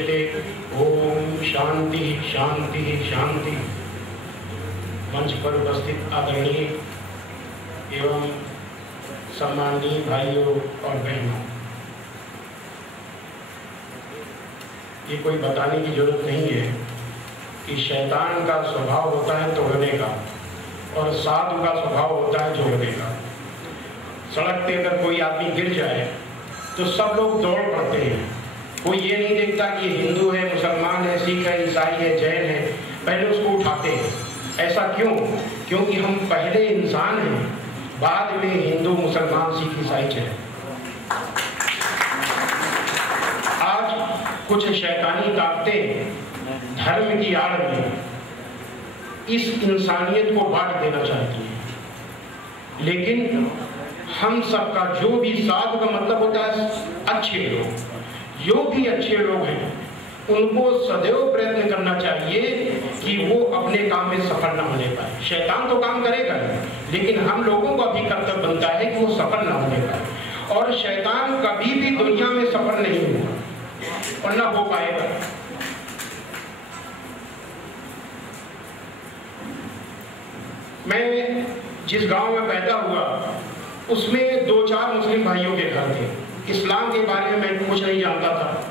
उच्यते। ओम शांति शांति शांति। मंच पर उपस्थित आदरणीय एवं सम्माननीय भाइयों और बहनों, ये कोई बताने की जरूरत नहीं है कि शैतान का स्वभाव होता है तोड़ने का और साधु का स्वभाव होता है जोड़ने का। सड़क पे अगर कोई आदमी गिर जाए तो सब लोग दौड़ पड़ते हैं। कोई ये नहीं देखता कि ये हिंदू है, मुसलमान है, सिख है, ईसाई है, जैन है, पहले उसको उठाते हैं। ऐसा क्यों? क्योंकि हम पहले इंसान हैं, बाद में हिंदू, मुसलमान, सिख, ईसाई चले। आज कुछ शैतानी ताकतें धर्म की आड़ में इस इंसानियत को बांट देना चाहती है, लेकिन हम सबका जो भी साधु का मतलब होता है अच्छे लोग, जो भी अच्छे लोग हैं उनको सदैव प्रयत्न करना चाहिए कि वो अपने काम में सफल ना होने पाए। शैतान तो काम करेगा, लेकिन हम लोगों का भी कर्तव्य बनता है कि वो सफल ना होने पाए। और शैतान कभी भी दुनिया में सफल नहीं हुआ और ना हो पाएगा। मैं जिस गांव में पैदा हुआ उसमें 2-4 मुस्लिम भाइयों के घर थे। इस्लाम के बारे में मैं कुछ नहीं जानता था।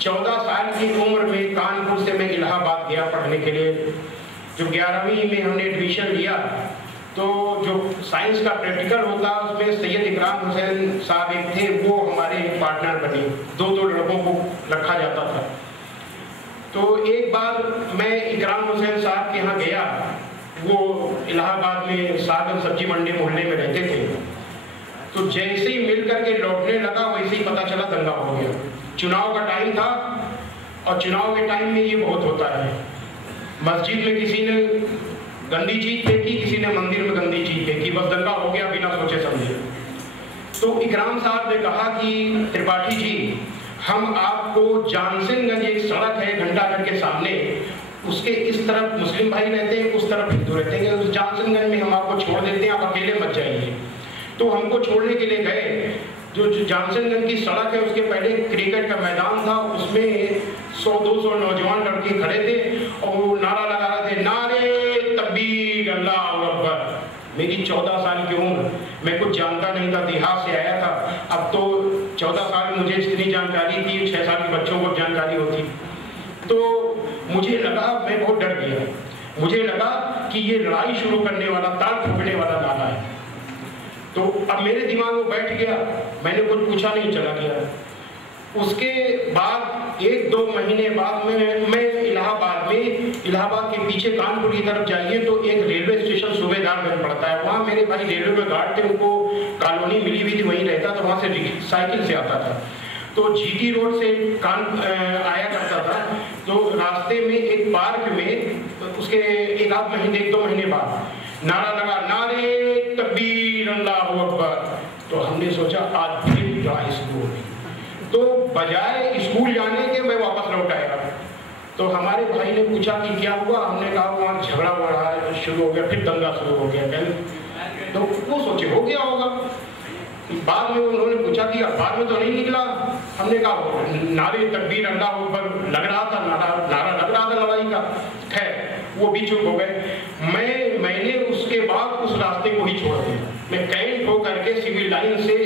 14 साल की उम्र में कानपुर से मैं इलाहाबाद गया पढ़ने के लिए। जब 11वीं में हमने एडमिशन लिया तो जो साइंस का प्रैक्टिकल होता उसमें सैयद इकराम हुसैन साहब एक थे, वो हमारे पार्टनर बने। 2-2 लड़कों को रखा जाता था। तो एक बार मैं इकराम हुसैन साहब के यहाँ गया। वो इलाहाबाद में सागर सब्जी मंडी मोहल्ले में रहते थे। तो जैसे ही मिल करके लौटने लगा वैसे ही पता चला दंगा हो गया। चुनाव का टाइम था और चुनाव के टाइम में ये बहुत होता है। मस्जिद में किसी ने गंदी चीज फेंकी, किसी ने मंदिर में गंदी चीज फेंकी, बस दंगा हो गया बिना सोचे समझे। तो इकराम साहब ने कहा कि त्रिपाठी जी, हम आपको जानसिंहगंज एक सड़क है घंटाघर के सामने, उसके इस तरफ मुस्लिम भाई रहते हैं, उस तरफ हिंदू रहते हैं, उस जानसिंहगंज में हम आपको छोड़ देते हैं, आप अकेले मत जाइए। तो हमको छोड़ने के लिए गए। जो जानसिंहगंज की सड़क है उसके पहले क्रिकेट का मैदान था, उसमें 100-200 नौजवान लड़के खड़े थे और वो नारा लगा रहे थे, नारे तकबीर अल्लाहू अकबर। मेरी 14 साल की उम्र, मैं कुछ जानता नहीं था, देहात से आया था। अब तो 14 साल मुझे जितनी जानकारी थी 6 साल के बच्चों को जानकारी होती। तो मुझे लगा, मैं बहुत डर गया। मुझे लगा कि ये लड़ाई शुरू करने वाला, ताल ठोकने वाला नारा है। तो अब मेरे दिमाग में बैठ गया, मैंने कुछ पूछा नहीं, चला गया। उसके बाद 1-2 महीने बाद में मैं इलाहाबाद के पीछे कानपुर की तरफ जाइए तो एक रेलवे स्टेशन सूबेदारगंज पड़ता है। वहाँ मेरे भाई रेलवे में गार्ड थे, उनको कॉलोनी मिली हुई थी, वहीं रहता था। वहाँ से साइकिल से आता था, तो जीटी रोड से आया करता था। तो रास्ते में एक पार्क में उसके 1-2 महीने बाद नारा लगा, नारे तकबीर अल्लाहू अकबर। तो हमने सोचा आज फिर जाए स्कूल। तो बजाय स्कूल जाने के मैं वापस लौट आया। तो हमारे भाई ने पूछा कि क्या हुआ? हमने कहा वहाँ झगड़ा हो रहा है, शुरू हो गया, फिर दंगा शुरू हो गया। तो वो सोचे हो गया होगा। बाद में उन्होंने पूछा कि बाद में तो नहीं निकला। हमने कहा नारे तकबीर अल्लाहू अकबर लग रहा था, नारा लग रहा था लड़ाई का। खैर वो भी चुप हो गए। मैंने उसके बाद उस रास्ते को ही छोड़ दिया। मैं कैंट हो करके सिविल लाइन से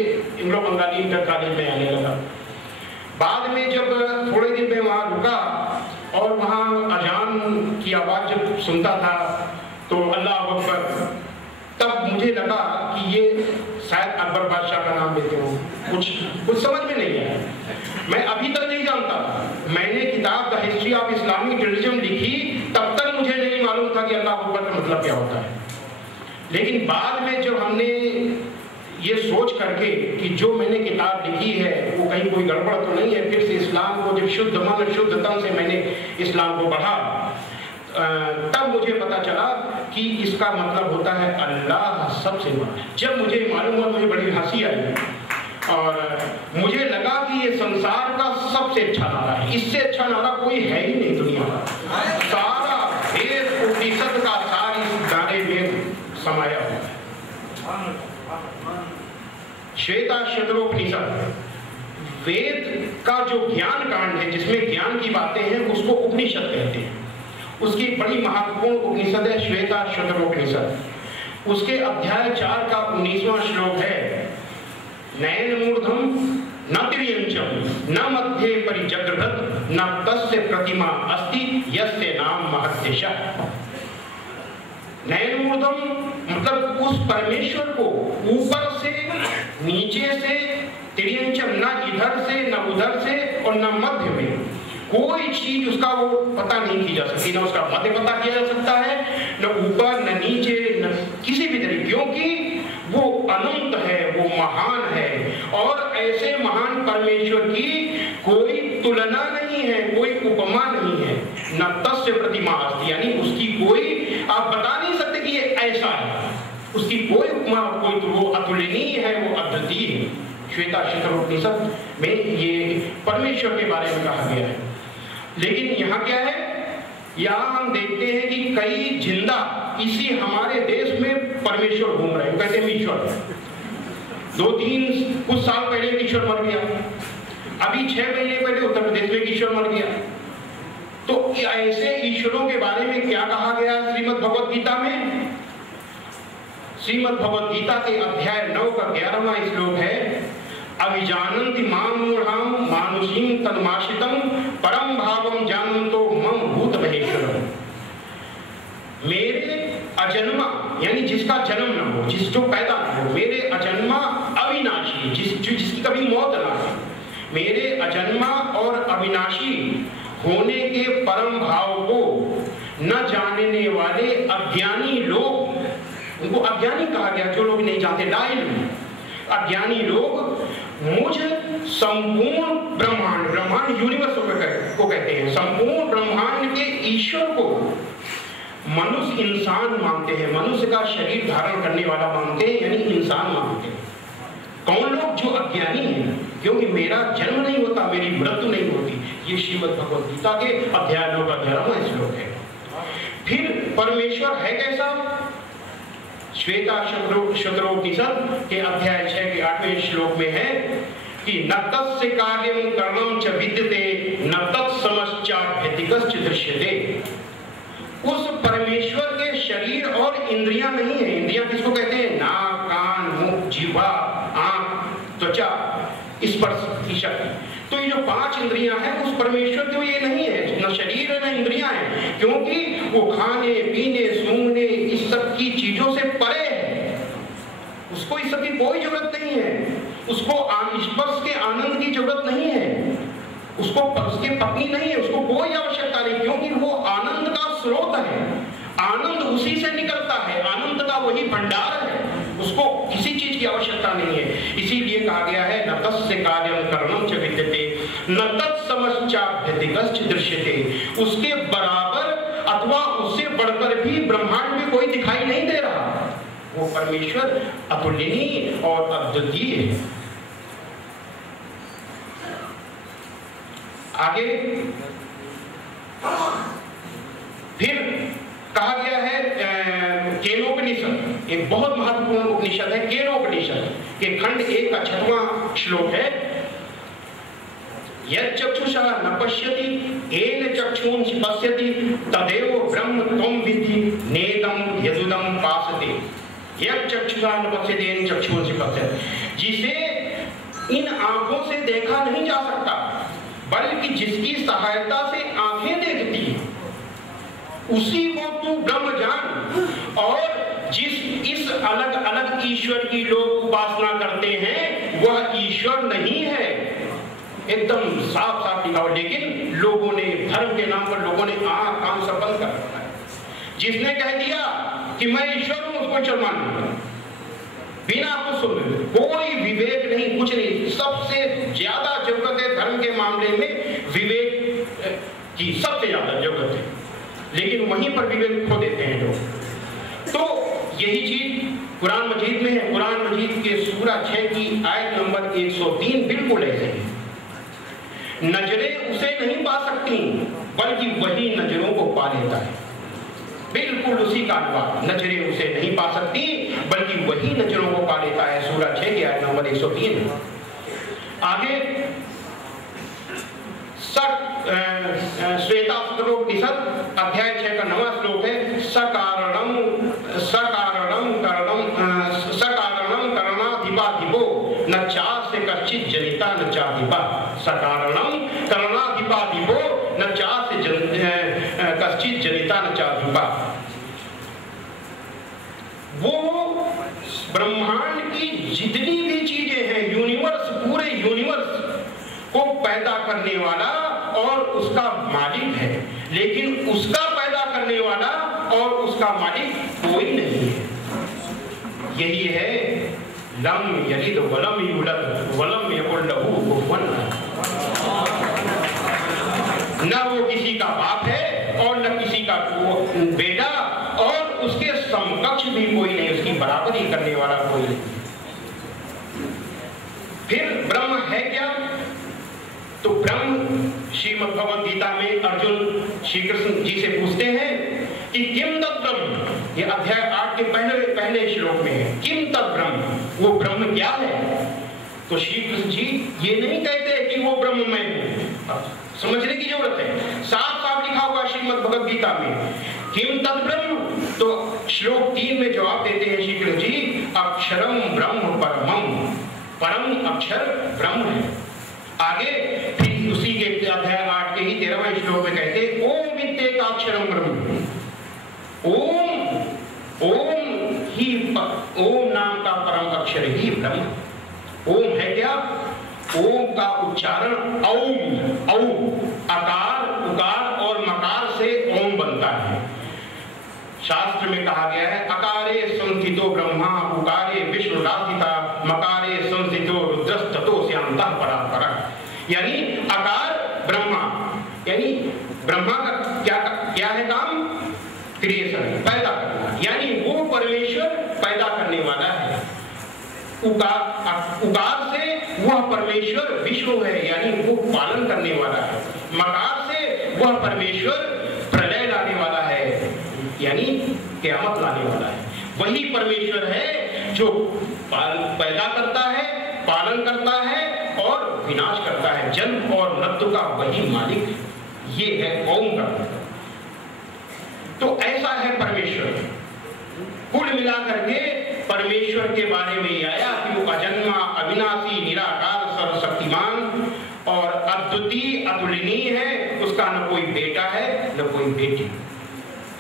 इंग्लो बंगाली इंटर कॉलेज में आने लगा। बाद में जब थोड़े दिन में वहाँ रुका और वहाँ अजान की आवाज़ जब सुनता था तो अल्लाह अकबर, तब मुझे लगा कि ये शायद अकबर बादशाह का नाम लेते हो। कुछ समझ में नहीं आया। मैं अभी तक नहीं जानता। मैंने किताब the history of Islamic religion लिखी, तब तक मुझे नहीं मालूम था कि अल्लाह अकबर का मतलब क्या होता है। लेकिन बाद में जब हमने ये सोच करके कि जो मैंने किताब लिखी है वो कहीं कोई गड़बड़ तो नहीं है, फिर से इस्लाम को जब शुद्ध मन शुद्ध तन से मैंने इस्लाम को पढ़ा, तब मुझे पता चला कि इसका मतलब होता है अल्लाह सबसे बड़ा। जब मुझे मालूम हुआ मुझे बड़ी हंसी आई और मुझे लगा कि ये संसार का सबसे अच्छा नारा है। इससे अच्छा नारा कोई है ही नहीं दुनिया का। सारा वेद उपनिषद का सार इस नारे में समाया हुआ है। श्वेता शत्रोपनिषद वेद का जो ज्ञान कांड है, जिसमें ज्ञान की बातें हैं, उसको उपनिषद कहते हैं। उसकी बड़ी महत्वपूर्ण उपनिषद है श्वेताश्वतरोपनिषद। उसके अध्याय 4 का 19वां श्लोक है, नयनमूर्धम न तिर्यंचम न मध्ये परिजगृहत न तस्य प्रतिमा अस्ति यस्य नाम महत्यशः। नयनमूर्धम मतलब उस परमेश्वर को ऊपर से नीचे से, तिर्यंचम न इधर से न उधर से और न मध्य में, कोई चीज उसका वो पता नहीं की जा सकती, ना उसका मध्य पता किया जा सकता है, न ऊपर न नीचे, न किसी भी तरीके, क्योंकि वो अनंत है, वो महान है। और ऐसे महान परमेश्वर की कोई तुलना नहीं है, कोई उपमा नहीं है। न तस्य प्रतिमा अस्ति, यानी उसकी कोई, आप बता नहीं सकते कि ये ऐसा है, उसकी कोई उपमा, कोई तो वो अतुलनीय है, वो अद्वितीय है। श्वेताश्वतरोपनिषद में ये परमेश्वर के बारे में कहा गया है। लेकिन यहाँ क्या है, यहाँ हम देखते हैं कि कई जिंदा इसी हमारे देश में परमेश्वर घूम रहे हैं, कहते हैं ईश्वर। 2-3 कुछ साल पहले ईश्वर मर गया, अभी 6 महीने पहले उत्तर प्रदेश में ईश्वर मर गया। तो ऐसे ईश्वरों के बारे में क्या कहा गया श्रीमद् भगवद गीता में? श्रीमद् भगवद गीता के अध्याय 9 का 11वां श्लोक है, अभिजानन्ति मां मूढ़ां मानुषीं तन्माश्रितं परम भावं जानन्तो मम भूत महेश्वरम्। मेरे अजन्मा, यानी जिसका जन्म न हो, जो पैदा न हो, मेरे अजन्मा अविनाशी, जिसकी कभी मौत ना हो, मेरे अजन्मा और अविनाशी होने के परम भाव को न जानने वाले अज्ञानी लोग, उनको अज्ञानी कहा गया, जो लोग नहीं जानते, लाइन अज्ञानी लोग मुझ संपूर्ण ब्रह्मांड, ब्रह्मांड यूनिवर्स को कहते हैं, संपूर्ण ब्रह्मांड के ईश्वर को मनुष्य इंसान मानते हैं, मनुष्य का शरीर धारण करने वाला मानते हैं, यानी इंसान मानते हैं। कौन लोग? जो अज्ञानी हैं, क्योंकि मेरा जन्म नहीं होता, मेरी मृत्यु नहीं होती। ये श्रीमद् भगवद गीता के अध्याय 9 का 11वां श्लोक है। फिर परमेश्वर है कैसा? श्वेताश्वतरोपनिषद के अध्याय 6 के 8वें श्लोक में है कि न तस्य कार्यं करणं च विद्यते न तत्समश्चाभ्यति कश्चित् दृश्यते। उस परमेश्वर के शरीर और इंद्रियां नहीं है। इंद्रियां किसको कहते हैं? नाक, कान, मुख, जीवा, आंख, त्वचा, स्पर्श की शक्ति। तो ये जो 5 इंद्रियां हैं, उस परमेश्वर की ये नहीं है, न शरीर है न इंद्रियां हैं, क्योंकि वो खाने पीने सूंघने इस सब की चीजों से परे है। उसको इस सब की कोई जरूरत नहीं है, उसको स्पर्श के आनंद की जरूरत नहीं है, उसको उसकी पत्नी नहीं है, उसको कोई आवश्यकता नहीं, क्योंकि वो आनंद का स्रोत है, आनंद उसी से निकलता है, आनंद का वही भंडार है, उसको किसी चीज की आवश्यकता नहीं है। इसीलिए कहा गया है न तस्य कार्यं करणं च विद्यते न तत्समश्चाभ्यति कश्चित् दृश्यते। उसके बराबर अथवा उससे बढ़कर भी ब्रह्मांड में कोई दिखाई नहीं दे रहा। वो परमेश्वर अतुलनीय और अद्वितीय है। आगे फिर कहा गया है केनोपनिषद, एक बहुत महत्वपूर्ण उपनिषद है। केनोपनिषद के खंड 1 का 6वां श्लोक है, यच्चक्षुषा न पश्यति येन चक्षुंषि पश्यति तदेव ब्रह्म त्वं विद्धि नेदं यदुदं पासते। यच्चक्षुषा न पश्यति येन चक्षुंषि पश्यति, जिसे इन आंखों से देखा नहीं जा सकता, बल्कि जिसकी सहायता से आंखें देखती हैं, उसी को तू ब्रह्म जान। और जिस इस अलग अलग ईश्वर की लोग उपासना करते हैं, वह ईश्वर नहीं है। एकदम साफ साफ लिखा हुआ, लेकिन लोगों ने धर्म के नाम पर लोगों ने आंख कान सब बंद कर रखा है। जिसने कह दिया कि मैं ईश्वर हूं, उसको ईश्वर मान लूंगा बिना कुछ सुने, कोई विवेक नहीं, कुछ नहीं। सबसे ज्यादा जरूरत है धर्म के मामले में विवेक की, सबसे ज्यादा जरूरत है, लेकिन वहीं पर विवेक खो देते हैं लोग। तो यही चीज कुरान मजीद में है। कुरान मजीद के सूरा 6 की आयत नंबर 103 बिल्कुल ऐसे है, नजरें उसे नहीं पा सकती, बल्कि वही नजरों को पा लेता है। बिल्कुल उसी का अनुवाद, नजरें उसे नहीं पा सकती, बल्कि वही नजरों को पा लेता है। सूरा 6 की आयत नंबर 103। आगे श्वेता श्लोक अध्याय 6 का 9वां श्लोक है, सकारणम करणाधिपाधिपो न चास्य कश्चित् जनिता न चाधिपा। सकारणम करणाधिपाधिपो न चास्य कश्चित् जनिता न चाधिपा। वो ब्रह्मांड की जितनी भी चीजें हैं, यूनिवर्स, पूरे यूनिवर्स को पैदा करने वाला और उसका मालिक है, लेकिन उसका पैदा करने वाला और उसका मालिक कोई नहीं है। यही है लम यलिद वलम यूलद वलम यकुल लहू कुफुवन अहद। न वो किसी का बाप है और न किसी का बेटा, और उसके समकक्ष भी कोई नहीं, उसकी बराबरी करने वाला कोई नहीं। फिर ब्रह्म है क्या? तो ब्रह्म श्रीमद् भगवद गीता में अर्जुन श्री कृष्ण जी से पूछते हैं कि किम तत् ब्रह्म। ये अध्याय 8 के पहले श्लोक में है, किम तत् ब्रह्म, वो ब्रह्म क्या है? तो श्री कृष्ण जी ये नहीं कहते कि वो ब्रह्म मैं हूं। समझने की जरूरत है, साफ साफ लिखा हुआ श्रीमद् भगवद गीता में किम तत् ब्रह्म। तो श्लोक 3 में जवाब देते हैं श्री कृष्ण जी, अक्षरम ब्रह्म परमम। परम अक्षर ब्रह्म है। आगे फिर उसी के अध्याय 8 के ही 13वें श्लोक में कहते ओम इत्येकाक्षरम ब्रह्म। ओम नाम का परम अक्षर ही ब्रह्म। ओम है क्या? ओम का उच्चारण औम, अकार, उकार और मकार से ओम बनता है। शास्त्र में कहा गया है अकारे संस्थितो ब्रह्मा उकारे विष्णुराधिता मकारे संस्थितो रुद्रस्ततो स्यांतः परात्परः। यानी अकार ब्रह्मा, यानी ब्रह्मा का क्या है काम? क्रिएशन, पैदा करना, यानी वो परमेश्वर पैदा करने वाला है। उकार से वह परमेश्वर विष्णु है, यानी वो पालन करने वाला है। मकार से वह परमेश्वर प्रलय लाने वाला है, यानी क़यामत लाने वाला है। वही परमेश्वर है जो पैदा करता है, पालन करता है और विनाश करता है। जन्म और मृत्यु का वही मालिक, ये है ओम का। तो ऐसा है परमेश्वर। कुल मिलाकर के परमेश्वर के बारे में आया कि वो अजन्मा, अविनाशी, निराकार, सर्वशक्तिमान और अद्वितीय, अतुलनीय है। उसका न कोई बेटा है न कोई बेटी।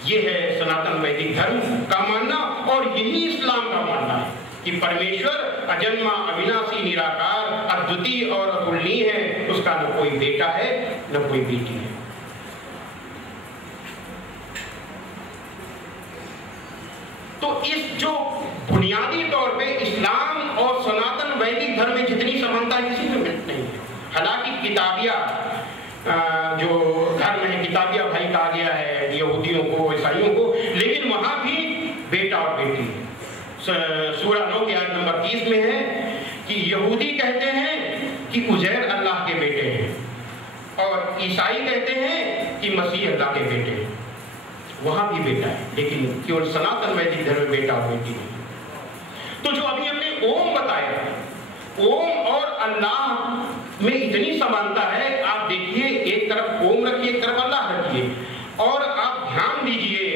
ये है सनातन वैदिक धर्म का मानना, और यही इस्लाम का मानना है कि परमेश्वर अजन्मा, अविनाशी, निराकार, अद्वितीय और अतुलनीय है। उसका न कोई बेटा है न कोई बेटी है। तो इस जो बुनियादी तौर पे इस्लाम और सनातन वैदिक धर्म में जितनी समानता है किसी में नहीं है। हालांकि किताबिया जो धर्म है, किताबिया भाई कहा गया है यहूदियों को, ईसाइयों को, लेकिन वहां भी बेटा और बेटी है। सूरा 9 की आयत नंबर 30 में है कि यहूदी कहते हैं कि उजैर अल्लाह के बेटे हैं और ईसाई कहते हैं कि मसीह अल्लाह के बेटे हैं। वहां भी बेटा है, लेकिन केवल सनातन वैदिक धर्म में बेटा और बेटी नहीं। तो जो अभी हमने ओम बताया, ओम और अल्लाह में इतनी समानता है। आप देखिए, एक तरफ ओम रखिए, एक तरफ अल्लाह रखिए, और आप ध्यान दीजिए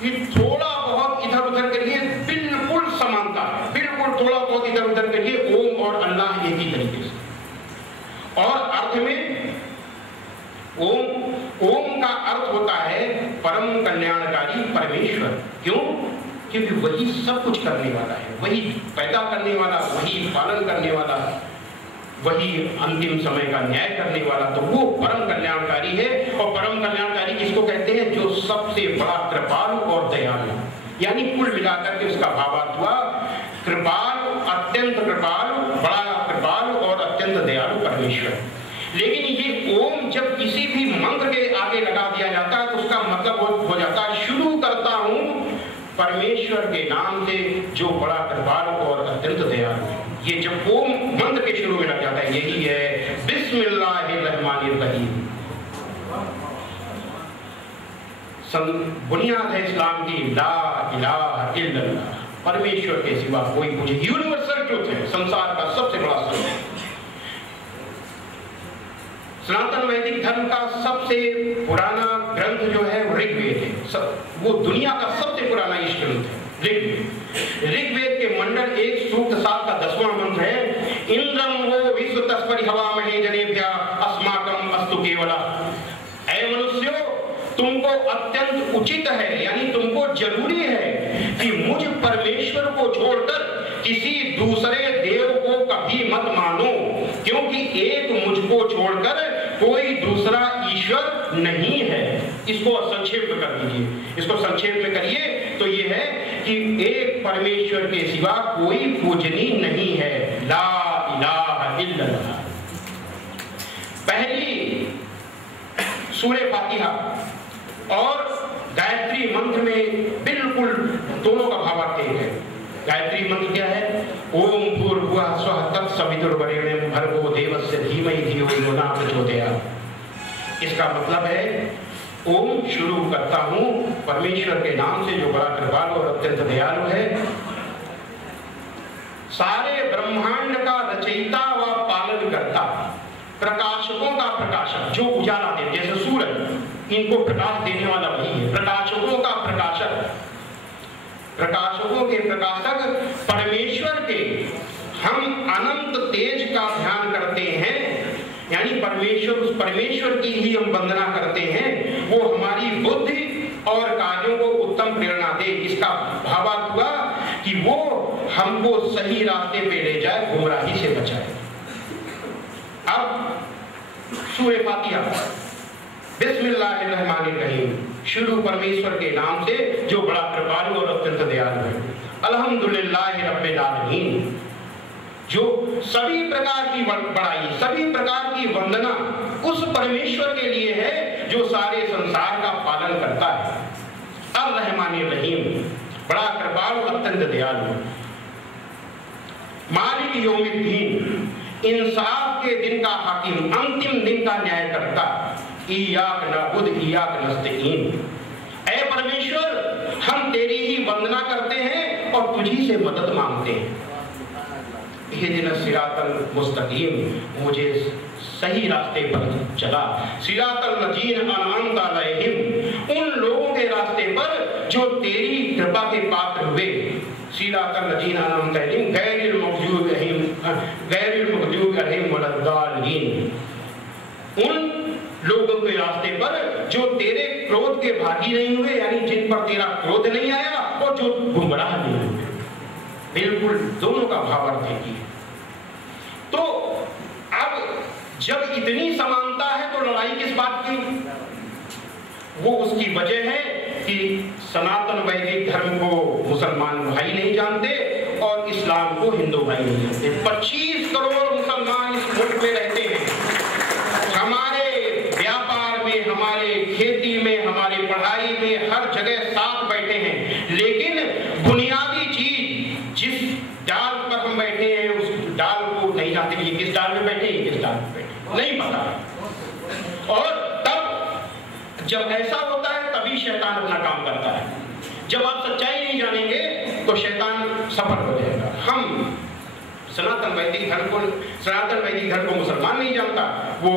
कि थोड़ा बहुत इधर उधर करिए, बिल्कुल समानता है। बिल्कुल थोड़ा बहुत इधर उधर करिए, ओम और अल्लाह एक ही तरीके से। और अर्थ में ओम का अर्थ होता है परम कल्याणकारी परमेश्वर। क्यों? क्योंकि वही सब कुछ करने वाला है, वही पैदा करने वाला, वही पालन करने वाला, वही अंतिम समय का न्याय करने वाला। तो वो परम कल्याणकारी है। और परम कल्याणकारी किसको कहते हैं? जो सबसे बड़ा कृपालु और दयालु, यानी कुल मिलाकर के उसका भावार्थ हुआ कृपालु, अत्यंत कृपालु, बड़ा कृपालु और अत्यंत दयालु परमेश्वर। लेकिन ये ओम जब किसी भी मंत्र के आगे लगा दिया जाता है तो उसका मतलब हो जाता है शुरू करता हूं परमेश्वर के नाम से जो बड़ा कृपालु और अत्यंत दयालु है। ये जब ओम मंत्र के शुरू में लग जाता है, यही है बिस्मिल्लाहिर्रहमानिर्रहीम। बुनियाद है इस्लाम की ला इलाहा इल्लल्लाह। परमेश्वर के सिवा कोई मुझे, यूनिवर्सल ट्रुथ है, संसार का सबसे बड़ा सत्य। सनातन वैदिक धर्म का सबसे पुराना ग्रंथ जो है वो ऋग्वेद है। वो दुनिया का सबसे पुराना ईश ग्रंथ है ऋग्वेद। ऋग्वेद के मंडल 1 सूक्त 7 का 10वां मंत्र है, इंद्रम वो विश्व तस्परि हवामहे जनेभ्य अस्माकम अस्तु केवला। ऐ मनुष्यों, तुमको अत्यंत उचित है, यानी तुमको जरूरी है कि मुझ परमेश्वर को छोड़कर किसी दूसरे देव को कभी मत मानो, क्योंकि एक मुझको छोड़कर कोई दूसरा ईश्वर नहीं है। इसको संक्षेप में कर दीजिए, इसको संक्षेप में करिए तो ये है कि एक परमेश्वर के सिवा कोई पूजनीय नहीं है। ला इलाहा इल्लल्लाह। पहली सूरह फातिहा और गायत्री मंत्र में बिल्कुल दोनों का भावार्थ एक है। गायत्री मंत्र क्या है? ओम भूर्भुवः स्वः तत्सवितुर्वरेण्यं भर्गो देवस्य धीमहि धियो यो न प्रचोदयात्। इसका मतलब है ओम शुरू करता हूं परमेश्वर के नाम से जो बड़ा कृपालु और अत्यंत दयालु है। सारे ब्रह्मांड का रचयिता व पालन करता, प्रकाशकों का प्रकाशक, जो उजाला दे, जैसे सूरज, इनको प्रकाश देने वाला वही है। प्रकाशकों का प्रकाशक, प्रकाशकों के प्रकाशक परमेश्वर के हम अनंत तेज का ध्यान करते हैं, यानी परमेश्वर, उस परमेश्वर की ही हम वंदना करते हैं, वो हमारी बुद्धि और कार्यों को उत्तम प्रेरणा दे। इसका भावार्थ हुआ कि वो हमको सही रास्ते पे ले जाए, गुमराही से बचाए। अब सूरह फातिहा, बिस्मिल्लाहिर्रहमानिर्रहीम, शुरू परमेश्वर के नाम से जो बड़ा कृपालु और अत्यंत दयालु है। अल्हम्दुलिल्लाहि रब्बिल आलमीन, जो सभी प्रकार की बड़ाई, सभी प्रकार की वंदना उस परमेश्वर के लिए है जो सारे संसार का पालन करता है। अर्रहमानिर्रहीम, बड़ा कृपालु अत्यंत दयालु। मालिक यौमिद्दीन, इंसाफ के दिन का हाकिम, अंतिम दिन का न्याय करता। इय्याक नअबुदु व इय्याक नस्तईन, ऐ परमेश्वर हम तेरी ही वंदना करते हैं और तुझी से मदद मांगते हैं। इहदिना सिरातल मुस्तकीम, मुझे सही रास्ते पर चला। सिरातल लजीना अनअमता अलैहिम, उन लोगों के रास्ते पर जो तेरी कृपा के पात्र हुए। सिरातल लजीना अनअमता अलैहिम गैरिल मग़ज़ूबि अलैहिम वलद्दालिन, उन लोगों के रास्ते पर जो तेरे क्रोध के भागी नहीं हुए, यानी जिन पर तेरा क्रोध नहीं आया और जो गुमराह नहीं हुए। बिल्कुल दोनों का भावार्थ है। तो अब जब इतनी समानता है तो लड़ाई किस बात की? वो उसकी वजह है कि सनातन वैदिक धर्म को मुसलमान भाई नहीं जानते और इस्लाम को हिंदू भाई नहीं जानते। 25 करोड़ मुसलमान इस मुल्क में रहते हैं। हमारे व्यापार में, हमारे खेती में, हमारी पढ़ाई में, हर जगह साथ बैठे हैं, लेकिन बुनियादी चीज जिस डाल पर हम बैठे हैं उस डाल को नहीं जानते कि किस डाल में बैठे, किस डाल में बैठे, नहीं पता। और तब जब ऐसा होता है तभी शैतान अपना काम करता है। जब आप सच्चाई नहीं जानेंगे तो शैतान सफल हो जाएगा। हम सनातन वैदिक धर्म को मुसलमान नहीं जानता, वो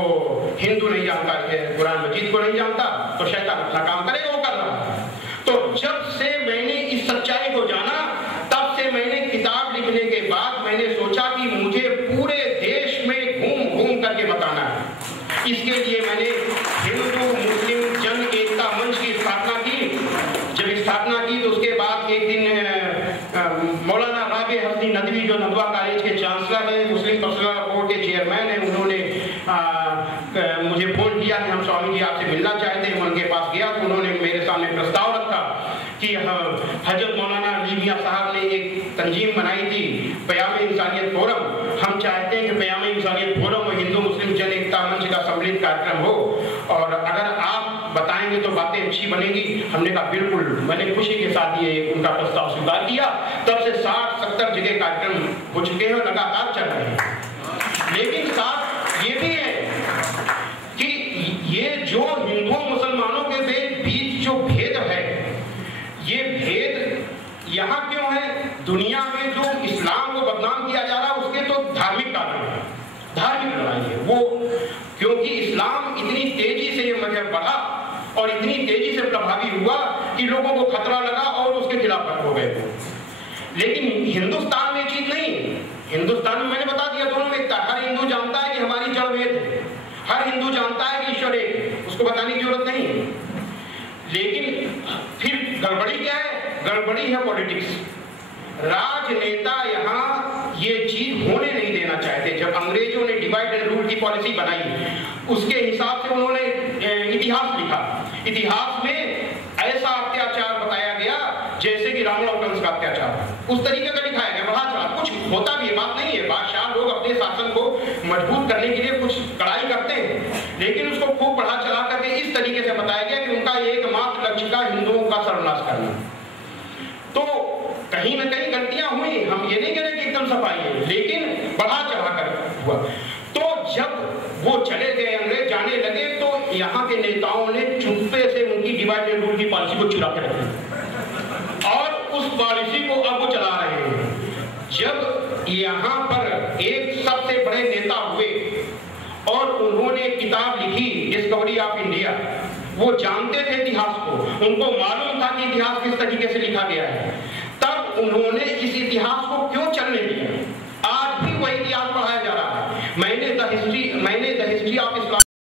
हिंदू नहीं जानता, कुरान मजीद को नहीं जानता, तो शैतान अपना काम करेगा, वो कर रहा है। तो जब से मैंने इस सच्चाई को जाना, तब से मैंने किताब लिखने के बाद मैंने सोचा कि मुझे पूरे देश में घूम घूम करके बताना है। इसके लिए मैंने हिंदू मुस्लिम जन एकता मंच की स्थापना की। जब स्थापना की तो उसके बाद एक दिन मौलाना राबे हस्नी नदवी, जो नदवा कॉलेज के चांसलर है, मुस्लिम पर्सनल बोर्ड के चेयरमैन हैं, उन्होंने मुझे फोन किया कि हम स्वामी जी आपसे मिलना चाहते हैं। उनके पास गया तो उन्होंने मेरे सामने प्रस्ताव रखा कि हजरत मौलाना अली मियां साहब ने एक तंजीम बनाई थी, क़याम इंसानियत फोरम। हम चाहते हैं कि क़याम इंसानियत फोरम और हिंदू मुस्लिम जन एकता मंच का सम्मिलित कार्यक्रम हो, और अगर आप बताएंगे तो बातें अच्छी बनेगी। हमने कहा बिल्कुल, मैंने खुशी के साथ ये उनका प्रस्ताव स्वीकार किया। तब से 60-70 जगह कार्यक्रम हो चुके हैं और लगातार चल रहे हैं। लेकिन साथ ये भी है कि ये जो हिंदुओं मुसलमानों के बीच जो भेद है, ये भेद यहाँ क्यों है? दुनिया में जो इस्लाम को बदनाम किया जा रहा है उसके तो धार्मिक कारण है, धार्मिक लड़ाई है वो, क्योंकि इस्लाम और इतनी तेजी से प्रभावी हुआ कि लोगों को खतरा लगा और उसके खिलाफ हो गए। लेकिन हिंदुस्तान में चीज नहीं। हिंदुस्तान में मैंने बता दिया दोनों में हर हिंदू जानता है कि हमारी जड़ वेद है, हर हिंदू जानता है कि ईश्वर एक है, उसको बताने की जरूरत नहीं है। लेकिन फिर गड़बड़ी क्या है? गड़बड़ी है पॉलिटिक्स। राजनेता यहाँ ये चीज होने नहीं देना चाहते। जब अंग्रेजों ने डिवाइड एंड रूल की पॉलिसी बनाई, उसके हिसाब से उन्होंने इतिहास लिखा। इतिहास में ऐसा अत्याचार बताया गया जैसे कि रावण और कंस का अत्याचार, उस तरीके का दिखाया गया। बढ़ा चढ़ा कुछ होता भी है, बात नहीं है। बादशाह लोग अपने शासन को मजबूत करने के लिए कुछ कड़ाई करते हैं, लेकिन उसको खूब बढ़ा चढ़ा करके इस तरीके से बताया गया कि उनका एकमात्र लक्ष्य था हिंदुओं का सर्वनाश करना। तो कहीं न कहीं गलतियां हुई, हम ये नहीं कह रहे कि एकदम सफाई है, लेकिन बढ़ा चढ़ा कर हुआ। तो जब वो चले गए, अंग्रेज जाने लगे, तो यहाँ के नेताओं ने चुप्पे से उनकी डिवाइड एंड रूल की पॉलिसी को चुरा के रखा और उस पॉलिसी को अब वो चला रहे हैं। जब यहाँ पर एक सबसे बड़े नेता हुए और उन्होंने किताब लिखी डिस्कवरी ऑफ इंडिया, वो जानते थे इतिहास को, उनको मालूम था कि इतिहास किस तरीके से लिखा गया है, तब उन्होंने इस इतिहास